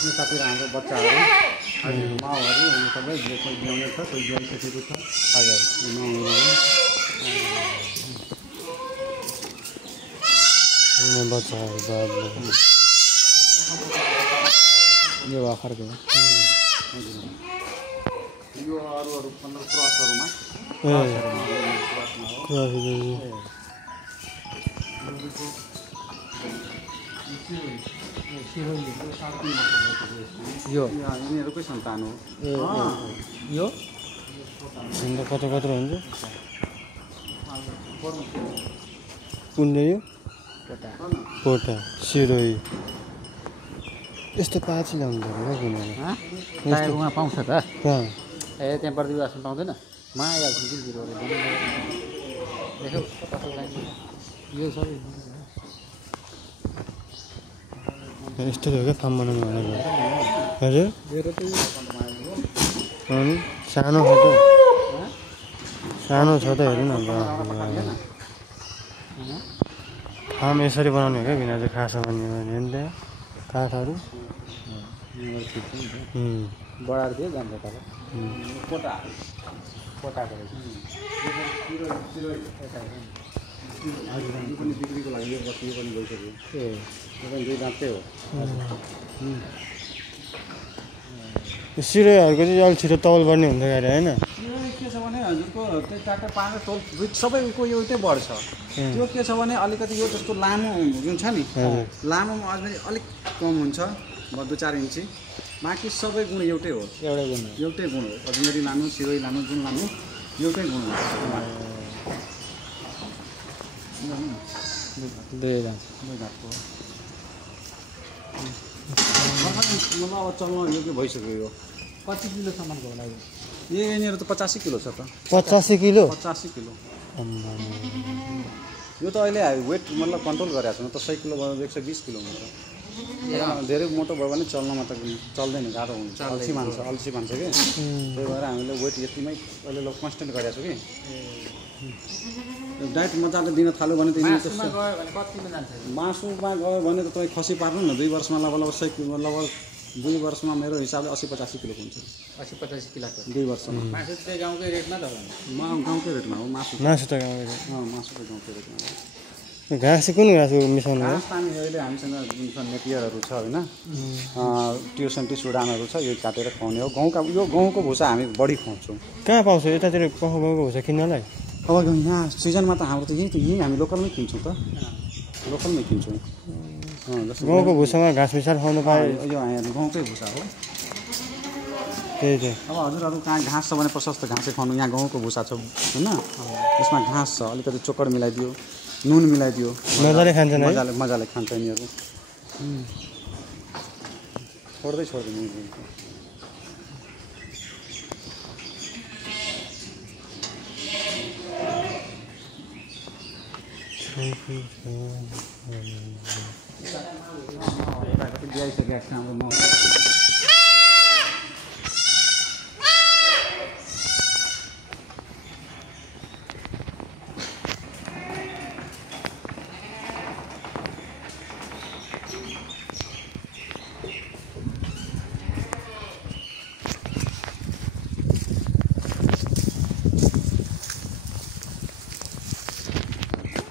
यतातिर हाम्रो बच्चाहरू माउहरू सबै कोही ब्याउने छ कोही ब्याइसकेको छ हजुर बच्चाहरू यो भर्खरको यो अरू मतलब क्रसहरूमा यो यिनीहरूकै सन्तान हो यो कत्रो कत्रो हुन्छ कुन यो पोटा सिरोही यस्तो पाँची ल्याउनु पर्यो उहाँ पाउँछ त कहाँ ए त्यहाँ प्रतिवासन पाउँदैन माया देखौ यो सबै यस्तो हो क्या फार्म बनाउनु भनेको हजुर सानो छ त सानो छ त हेर्नु न फार्म यसरी बनाउने हो क्या बिना चाहिँ खास भन्ने भने नि त्यहाँ काठहरू बढाएर थियो जान्छ तल कोटा कोटाको यो पनि बिक्रीको लागि यो बस्ती यो पनि गइसक्यो ए यो पनि दुई दाँतै हो सिरोहरूको चाहिँ अलिक छिटो तौल बढ्ने हुन्छ गाडी होइन के छ भने हजुरको त्यो ट्र्याक्टर पाँच तौल सबैको एउटै बढ्छ त्यो के छ भने अलिकति यो जस्तो लामो जुन छ नि लामोमा अझै अलिक कम हुन्छ 2-4 इन्ची बाँकी सबै गुण एउटै हो एउटै गुण हो अजमेरी लानु सिरोही लानु जुन लानु एउटै गुण हुन्छ अब चल्न योग्य भइसक्यो यो कति किलोसम्मको होला यो यहाँनिर त 85 किलो छ त 85 किलो 85 किलो यो त अहिले वेट मतलब कन्ट्रोल गरेको छैन त 100 किलो भयो 120 किलो हुन्छ धेरै मोटो भयो भने चल्नमा त चल्दैन गाह्रो हुन्छ अल्छी मान्छ कि त्यही भएर हामीले वेट यतिमै अहिले कन्स्टेन्ट गरेको छु कि डाइट मजाले दिन थाल्यो भने त मासुमा गयो भने त तपाईँ खसी पार्नु न 2 वर्षमा लगभग 100 किलो लगभग 2 वर्षमा मेरो हिसाबले 80-85 किलो हुन्छ 80-85 किलोको 2 वर्षमा मासु चाहिँ गाउँकै रेटमा त गाउँकै रेटमा हो मासु त गाउँकै रेट मासु त गाउँकै रेटमा हो घाँस चाहिँ कुन घाँस मिसाउनु घाँस पानी अहिले हामीसँग जुन छ नेपियरहरू छ होइन ट्युसन सुडानहरू छ यो काटेर खुवाउने हो गाउँका यो गाउँको भुसा हामी बढी खुवाउँछौँ कहाँ पाउँछ यतातिर गाउँको भुसा किन्नलाई अब यहाँ सिजनमा त हाम्रो त यहीँ हामी लोकलमै किन्छौँ त लोकलमै किन्छौँ गाउँको भुसामा घाँस मिसाएर खुवाउनु पाए यो यहाँ गाउँकै भुसा हो त्यही त अब हजुरहरू कहाँ घाँस छ भने प्रशस्त घाँसै खुवाउनु यहाँ गाउँको भुसा छ होइन यसमा घाँस छ अलिकति चोकर मिलाइदियो नुन मिलाइदियो मजाले खान्छ मजाले खान्छ यिनीहरू छोड्दैन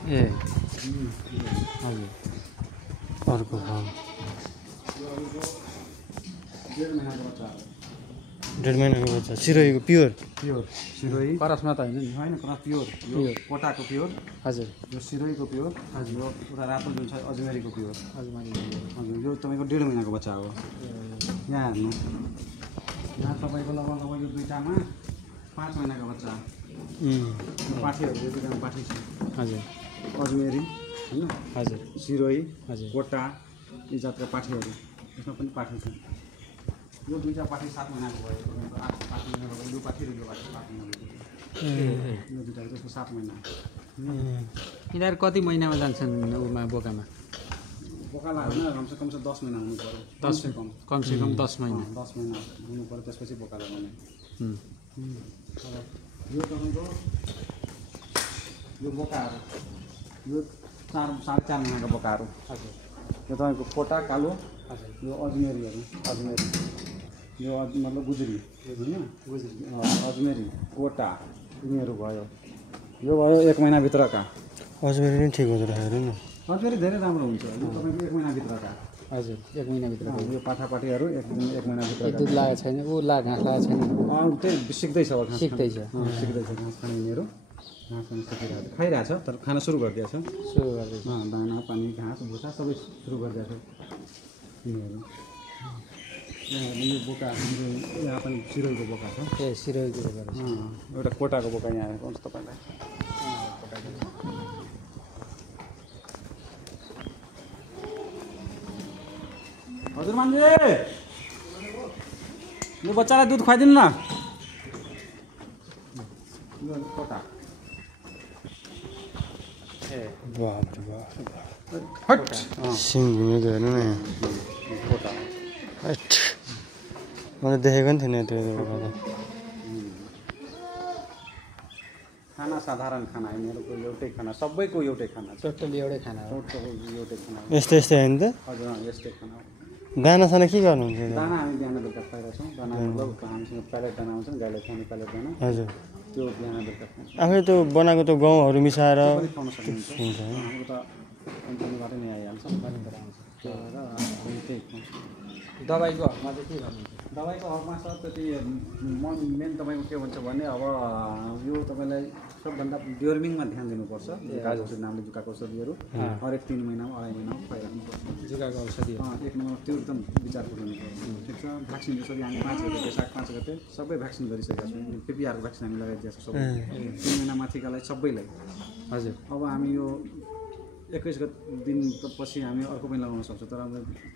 ए हजुर अर्को फार्म 1.5 महिनाको बच्चा सिरोहीको प्योर सिरोही क्रसमा त होइन क्रस प्योर कोटाको प्योर हजुर यो सिरोहीको प्योर हजुर यो पुरा रातो जुन छ अजमेरीको प्योर हजुर यो तपाईँको 1.5 महिनाको बच्चा हो यहाँ हेर्नु यहाँ तपाईँको लगभग यो दुईटामा 5 महिनाको बच्चा पाठीहरू यो दुईटामा पाठी छ हजुर अजमेरी होइन हजुर सिरोही हजुर कोटा यी जातका पाठीहरू यसमा पनि पाठी छ यो दुईटा पाठी 7 महिनाको भयो 8 महिनाको भयो यो पाठी र यो पाठी 7 महिनाको यो दुईटा त्यसको 7 महिना यिनीहरू कति महिनामा जान्छन् उमा बोकामा बोकाला होइन कमसे कम 10 महिना हुनु पर्यो कमसे कम 10 महिना 10 महिना हुनु पर्यो त्यसपछि बोकाला बनाउने यो तपाईँको यो बोकाहरू यो 4.5 महिनाको बोकाहरू हजुर यो तपाईँको कोटा कालो यो अजमेरीहरू अजमेरी यो मतलब गुज्री होइन गुज्री अजमेरी कोटा यिनीहरू भयो यो भयो 1 महिनाभित्रका अजमेरी नै ठिक हुँदो रहेछ हेर्नु न अजमेरी धेरै राम्रो हुन्छ यो तपाईँको 1 महिनाभित्रका हजुर 1 महिनाभित्र यो पाठापाठीहरू 1 महिनाभित्र दुध लागेको छैन ऊ घाँस लागेको छैन त्यही सिक्दैछ अब घाँस सिक्दैछ घाँस खाने यिनीहरू घाँस खानु सिकिरहेको खाइरहेछ तर खान सुरु गरिदिएछ सुरु गर्दैछ दाना पानी घाँस भुसा सबै सुरु गरिदिएछ यिनीहरू यो बोका हाम्रो यहाँ पनि सिरोइको बोका छ ए सिरोइको गरेर एउटा कोटाको बोका यहाँ आएको हुन्छ तपाईँलाई हजुर मान्छे यो बच्चालाई दुध खुवाइदिनु न यो कोटा ए बाफ हट सिङ घुमेको हेर्नु न यहाँ कोटा हट मैले देखेको नि थिएन त्यो गर्दा खाना साधारण खाना यिनीहरूको एउटै खाना सबैको एउटै खाना टोटली एउटै खाना हो एउटै खाना यस्तै यस्तै होइन त हजुर यस्तै खाना हो दानासाना के गर्नुहुन्छ दाना हामी बिहान बेलुका खुवाइरहेछौँ दाना मतलब हामीसँग प्यालेट दाना आउँछ नि गाईलाई खुवाउने प्यालेट दाना हजुर त्यो बिहान बेलुका खुवाउँछ आफै त्यो बनाएको त गहुँहरू मिसाएर पनि खुवाउन सक्नुहुन्छ हुन्छ हाम्रो त कम्पनीबाट नै आइहाल्छ कम्पनीबाट आउँछ त्यो भएर हामी त्यही खुवाउँछौँ दबाईको हकमा चाहिँ के गर्नुहुन्छ दबाईको हकमा सर त्यति मेन तपाईँको के भन्छ भने अब यो तपाईँलाई सबभन्दा डिवर्मिङमा ध्यान दिनुपर्छ जुकाको नामले जुकाको औषधिहरू हरेक 3 महिनामा 2.5 महिनामा खुवाइराख्नुपर्छ जुकाको औषधि 1 नम्बर त्यो एकदम विचार गर्नुपर्छ ठिक छ भ्याक्सिन जसरी हामी 5 गते वैशाख 5 गते सबै भ्याक्सिन गरिसकेका छौँ पिपिआरको भ्याक्सिन हामी लगाइदिएको छौँ सबै 3 महिना माथिकालाई सबैलाई हजुर अब हामी यो 21 दिन पछि हामी अर्को पनि लगाउन सक्छौँ तर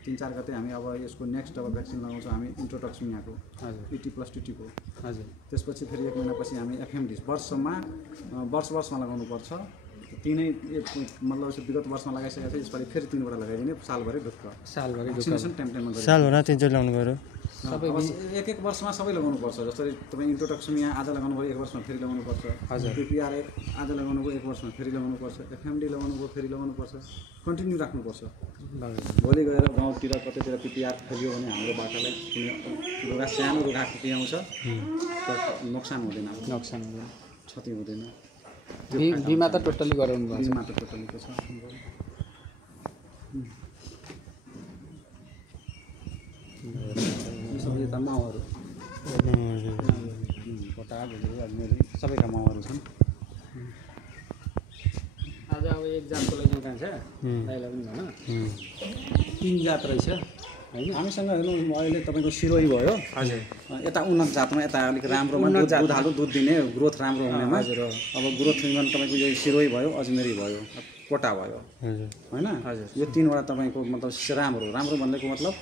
3-4 गते हामी अब यसको नेक्स्ट अब भ्याक्सिन लगाउँछौँ हामी इन्ट्रोटक्समियाको हजुर ET+TT को हजुर त्यसपछि फेरि 1 महिनापछि हामी एफएमडी वर्षमा लगाउनुपर्छ तीनै मतलब विगत वर्षमा लगाइसकेको छ यसपालि फेरि 3 वटा लगाइदिने सालभरि ढुक्क सालभरि भ्याक्सिनेसन टाइम टाइममा गरिन्छ सालभर 3 लाउनु पऱ्यो सबै एक वर्षमा सबै लगाउनुपर्छ जस्तै तपाईँ इन्ट्रोटक्समिया आज लगाउनु भयो 1 वर्षमा फेरि लगाउनुपर्छ हजुर पिपिआर आज लगाउनु भयो 1 वर्षमा फेरि लगाउनुपर्छ एफएमडी लगाउनु भयो फेरि लगाउनुपर्छ कन्टिन्यू राख्नुपर्छ भोलि गएर गाउँतिर कतैतिर पिपिआर फैलियो भने हाम्रो बाटालाई कुनै रुगा सानो रुगा खुपिआउँछ तर नोक्सान हुँदैन नोक्सान हुँदैन क्षति हुँदैन बिमा त टोटली गराउनु पर्छ बिमा त टोटलीको छ सबै यता माउहरू कोटा गुज्री अजमेरी सबैका माउहरू छन् आज अब एक जातको लागि जान्छ दाइलाई पनि भन 3 जात रहेछ होइन हामीसँग हेर्नु अहिले तपाईँको सिरोही भयो हजुर यता उन्नत जातमा यता अलिक राम्रोमा दुध हाल्नु दुध दिने ग्रोथ राम्रो हुनेमा हजुर अब ग्रोथ तपाईँको यो सिरोही भयो अजमेरी भयो कोटा भयो होइन हजुर यो 3 वटा तपाईँको मतलब राम्रो भन्नेको मतलब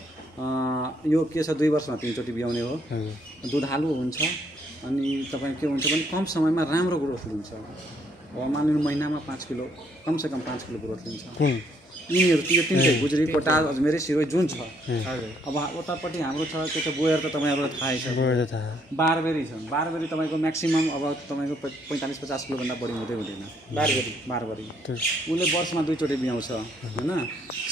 यो के छ 2 वर्षमा 3 चोटि बियाउने हो दुध हालु हुन्छ अनि तपाईँ के हुन्छ भने कम समयमा राम्रो ग्रोथ लिन्छ अब मानिलिनु महिनामा 5 किलो कमसेकम 5 किलो ग्रोथ लिन्छ यिनीहरू त्यो 3 गुज्री कोटा अजमेरी सिरोही जुन छ अब उतापट्टि हाम्रो छ त्यो त बोयर त तपाईँहरूलाई थाहै छ बारबेरी छ बारबेरी तपाईँको म्याक्सिमम अब तपाईँको 45-50 किलोभन्दा बढी हुँदैन बारबेरी उसले वर्षमा 2 चोटि बियाउँछ होइन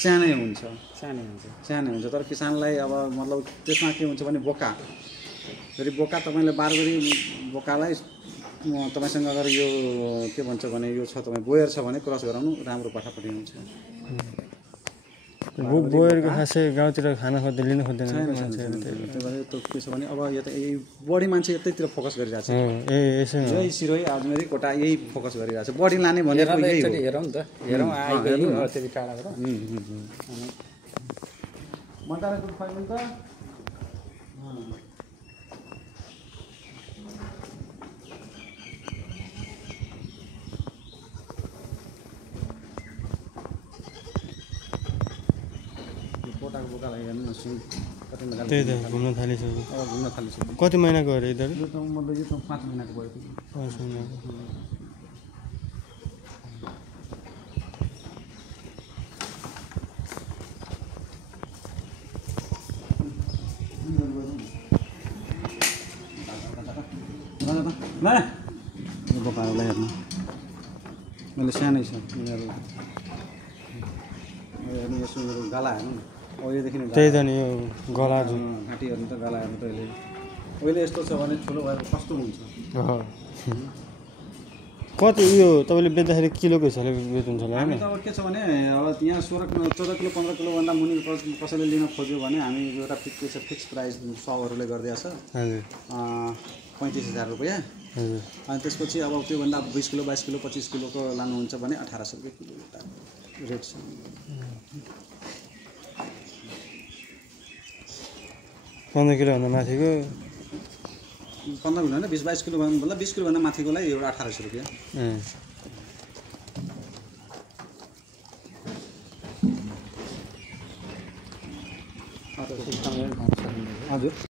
सानै हुन्छ तर किसानलाई अब मतलब त्यसमा के हुन्छ भने बोका फेरि बोका तपाईँले बारबेरी बोकालाई तपाईँसँग अगर यो के भन्छ भने यो छ तपाईँ बोयर छ भने क्रस गराउनु राम्रो पाठापट्टि हुन्छ बोयरको खासै गाउँतिर खाना खोज्दै लिन खोज्दैन त्यही भएर त्यो के छ भने अब यो त बढी मान्छे यतैतिर फोकस गरिरहेको छ यही सिरोही अजमेरी कोटा यही फोकस गरिरहेको छ बढी लाने भनेको यही हो हेरौँ त हेरौँ आइगयो त्यति टाढाबाट मटारा दुध खुवाइदिनु त कोटाको बोका हेर्नु न सुन त्यही त घुम्न थालिसक्यो अब घुम्न थालिसक्यो कति महिनाको अरे यिनीहरू यो त मतलब यो त 5 महिनाको भयो 5 महिनाको ल यो बोकाहरूलाई हेर्नु मैले सानै छ यिनीहरू हेर्नु यो सुँगुरको गाला हेर्नु न अब योदेखि नै त्यही त नि यो गला जुन घाँटी हेर्नु त गाला हेर्नु त अहिले यस्तो छ भने ठुलो भएर कस्तो हुन्छ कति यो तपाईँले बेच्दाखेरि किलोको हिसाबले बेच्नुहुन्छ होला हामी होइन त अब के छ भने अब यहाँ 14 किलो 15 किलोभन्दा मुनि कसैले लिन खोज्यो भने हामी एउटा फिक्स प्राइस 100हरूले गरिदिएको छ हजुर 35,000 रुपियाँ हजुर अनि त्यसपछि अब त्योभन्दा 20 किलो 22 किलो 25 किलोको लानुहुन्छ भने 1800 रुपियाँ किलो एउटा रेट छ 15 किलोभन्दा माथिको 15 किलो होइन 20-22 किलो भन्दा 20 किलोभन्दा माथिकोलाई एउटा 1800 रुपियाँ हजुर